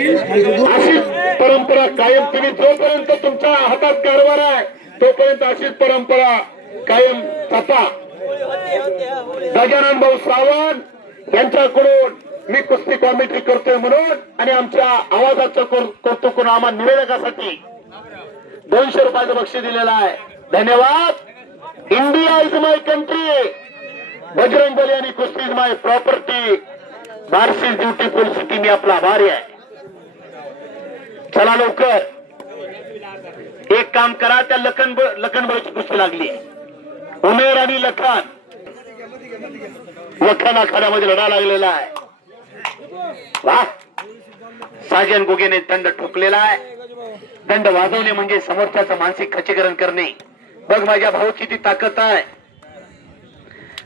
अशीच परंपरा कायम तुम्ही जोपर्यंत तुमच्या हातात कारभार आहे तोपर्यंत अशीच परंपरा कायम जपा. गजानन भाऊ सावंत यांच्याकडून मी कुस्ती कॉमेंट्री करतोय म्हणून आणि आमच्या आवाजाचं कौतुक करून आम्हा निवेदकासाठी 200 रुपयाचं बक्षीस दिलेलं आहे. धन्यवाद. India is my country. Bajrang Bali आणि कुस्ती is my property. Barshi beautiful city. मी आपला आभारी आहे. चला लवकर एक काम करा. त्या लखनभाईची कुस्ती लागली. उमेर आणि लखन आखाड्यामध्ये लढा लागलेला आहे. वाह. साजन गोगेने दंड ठोकलेला आहे. दंड वाजवणे म्हणजे समोरच्याचं मानसिक खच्चीकरण करणे. बघ माझ्या भाऊची ती ताकद आहे.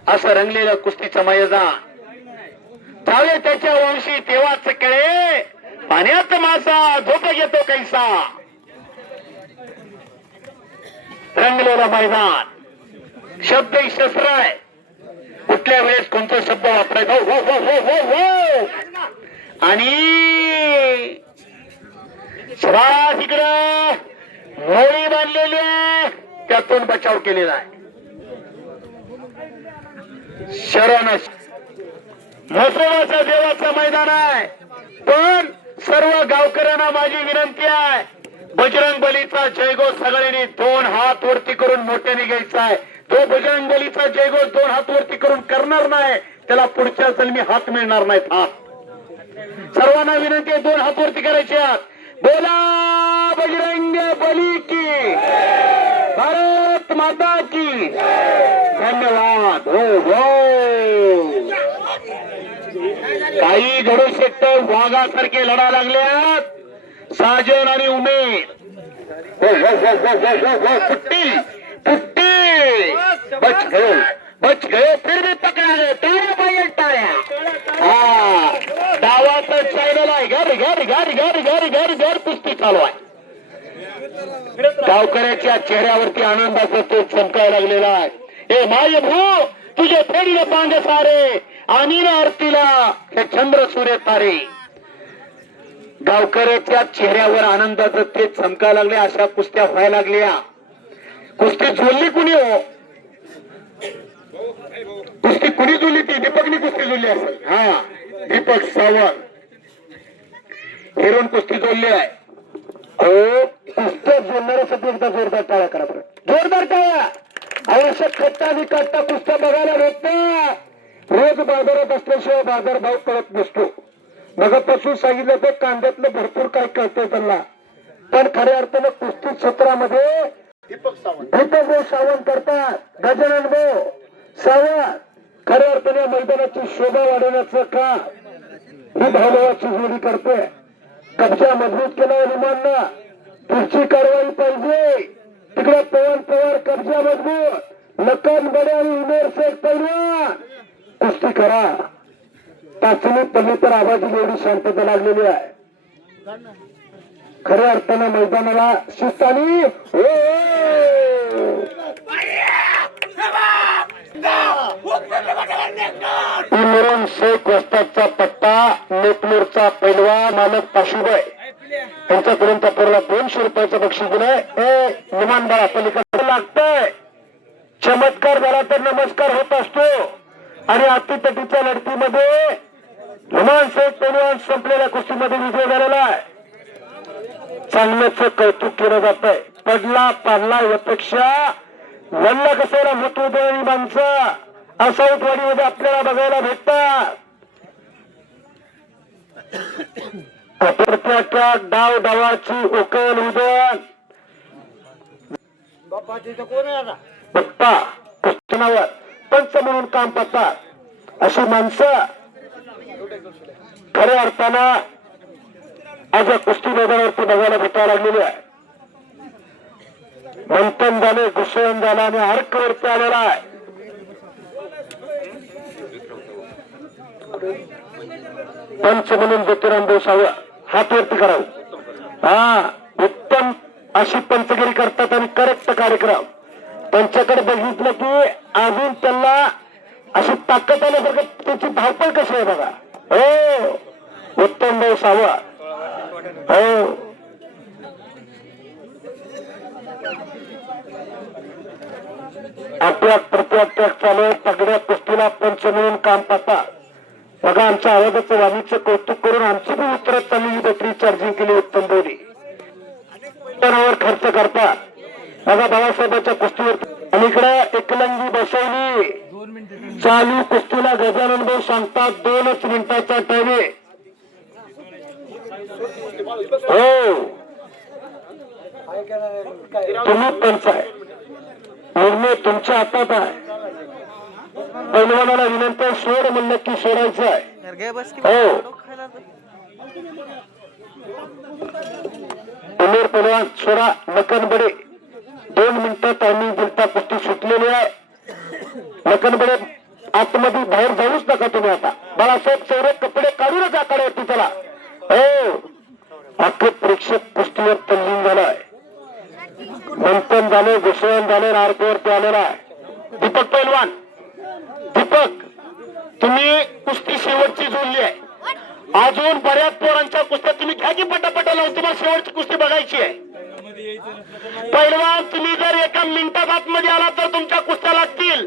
असं रंगलेलं कुस्तीचं मैदान. चाले त्याच्या वंशी तेव्हाच कळे पाण्यात मासा झोप घेतो कैसा. रंगलेलं मैदान. शब्द शस्त्र आहे. कुठल्या वेळेस कोणता शब्द वापरायचा. हो हो हो हो हो. आणि इकडं मोळी बांधलेली आहे. त्यातून बचाव केलेला आहे. शरण म्हसोबाच्या देवाचं मैदान आहे. पण सर्व गावकऱ्यांना माझी विनंती आहे. बजरंग बलीचा जयघोष सगळ्यांनी 2 हात वरती करून मोठ्याने घ्यायचा आहे. तो बजरंग बलीचा जयघोष 2 हात वरती करून करणार नाही त्याला पुढच्या जन्मी हात मिळणार नाहीत. हात सर्वांना विनंती आहे 2 हात वरती करायचे आहेत. बोला बजरंग बली की. भारत माता की. धन्यवाद. हो हो. काही घडू शकतं. वाघासारखे लढा लागल्यात साजन आणि उमेर. हो हो हो हो हो हो. फुट्टी फुट्टी. बच गए बच गए. फिर भी पकड़ा गए. टाळ्या पाहिजे टाळ्या. हा डावाचं चॅनल आहे. घर घर घर घर घर घर घर कुस्ती चालू आहे. गावकऱ्याच्या चेहऱ्यावरती आनंदाचा तो चमकायला लागलेला आहे. ए माय भाऊ तुझे फेरीले पांग सारे आणि आरतीला हे चंद्र सूर्य तारे. गावकऱ्याच्या चेहऱ्यावर आनंदाचं ते चमकायला लागले. अशा कुस्त्या व्हायला लागल्या. कुस्ती जोडली कुणी हो. कुस्ती कुणी जोडली ती दीपकनी कुस्ती जोडली असेल. हा दीपक सावंत हिरून कुस्ती जोडली आहे. हो कुस्त्या जोडणाऱ्यासाठी एकदा जोरदार टाळ्या करा. जोरदार टाळ्या. आवश्यक खट्टा आणि काट्टा कुस्त्या बघायला भेटतात. रोज बाजारात असल्याशिवाय बाजार भाव कळत नसतो. मगापासून सांगितलं तर कांद्यातलं भरपूर काय कळतंय त्यांना. पण खऱ्या अर्थानं कुस्ती क्षेत्रामध्ये दीपक सावंत करतात. गजानन भाऊ सावंत खऱ्या अर्थाने मैदानाची शोभा वाढवण्याचं काम ही भावभावाची जोडी करते. कब्जा मजबूत केला निमांना. पुढची कारवाई पाहिजे. तिकडे पवार कब्जा मजबूत. लखन बडे आणि उमेर शेख पैलवान कुस्ती करा. टाचणी पडली तर आवाजी एवढी शांतता लागलेली आहे. खऱ्या अर्थानं मैदानाला शिस्त आणि इमरान शेख वस्तादचा पट्टा. नेकनूरचा पैलवान मालक पाशुबाई त्यांच्याकडून त्याला 200 रुपयाचं बक्षीस दिलंय. हे निमान बाळा पलीकडे लागतंय. चमत्कार झाला तर नमस्कार होत असतो. आणि अतितटीच्या लढतीमध्ये निमान शेख पैलवान संपलेल्या कुस्तीमध्ये विजय झालेला आहे. चांगल्याच कौतुक केलं जात आहे. पडला पाडला यापेक्षा वल्ला कसायला महत्व देणारी माणसं असावटवाडीमध्ये आपल्याला बघायला भेटतात. प्रत्येक डाव डावाची उकल उदल बप्पा कुस्तीनावर पंच म्हणून काम करतात. अशी माणसं खऱ्या अर्थानं आज या कुस्ती मैदानावरती बघायला भेटायला लागलेली आहे. मंथन झाले घुसळण झाला आणि अर्कवरती आलेला आहे. पंच म्हणून ज्योतिराम बोसावं हात वरती करावं. हा उत्तम अशी पंचगिरी करतात आणि करेक्ट कार्यक्रम. त्यांच्याकडे बघितलं की अजून त्यांना अशी ताकद आल्यासारखं त्यांची धावपळ कशी आहे बघा. हो उत्तम भाऊ सावंत हो अटॅक प्रत्याटॅक चालू आहे. तगड्या कुस्तीला पंच म्हणून काम पाहता बघा. आमच्या आवाजाचं वाणीचं कौतुक करून आमची पण उत्तरात चाललेली बॅटरी चार्जिंग केली उत्तम बोली खर्च करता बघा. बाळासाहेबांच्या कुस्तीवर अलीकडे एकलंगी बसवली. चालू कुस्तीला गजानन भाऊ सांगतात 2 मिनिटाचा टाइम आहे. हो तुम्ही पंच आहे. निर्णय तुमच्या हातात आहे. पैलवानाला विनंती सोड म्हणलं की सोडायचं आहे. हो उमेर पैलवान सोडा. नकनबडे 2 मिनिटं टायमिंग दिलता. कुस्ती सुटलेली आहे. नकनबडे आतमध्ये बाहेर जाऊच नका तुम्ही. आता बाळासाहेब चौरे कपडे काढूनच आखाड्यावरती चला. हो अख्खे प्रेक्षक कुस्तीवर तल्लीन झालाय. मंथन झाले, घुसवण झाले, आरतीवरती आलेला आहे. दीपक पैलवान, दीपक तुम्ही कुस्ती शेवटची जोडली आहे. अजून बऱ्याच पोरांच्या कुस्त्या तुम्ही घ्या की पटापटा लावून. तुम्हाला शेवटची कुस्ती बघायची आहे. पैलवान तुम्ही जर एका मिनिटात आतमध्ये आला तर तुमच्या कुस्त्या लागतील.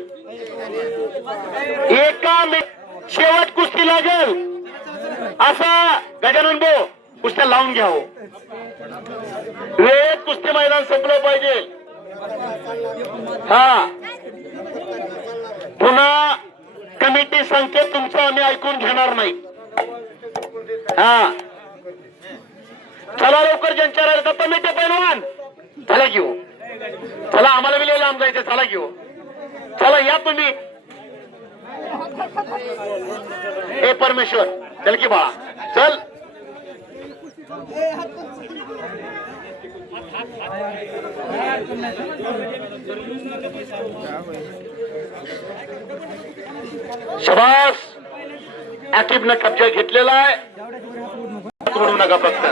शेवट कुस्ती लागेल असा गजानन भाऊ कुस्त्या लावून घ्या. हो वेळेत कुस्ती मैदान संपलं पाहिजे. हा पुन्हा कमिटी सांगते तुमचं आम्ही ऐकून घेणार नाही. हा चला लवकर ज्यांच्या राहिलं कमिटी पैलवान चला घेऊ. चला आम्हाला बी लांब जायचं. चला घेऊ. चला या तुम्ही. हे परमेश्वर चल की बाळा चल. शबास आकिबनं कब्जा घेतलेला आहे. सोडू नका फक्त.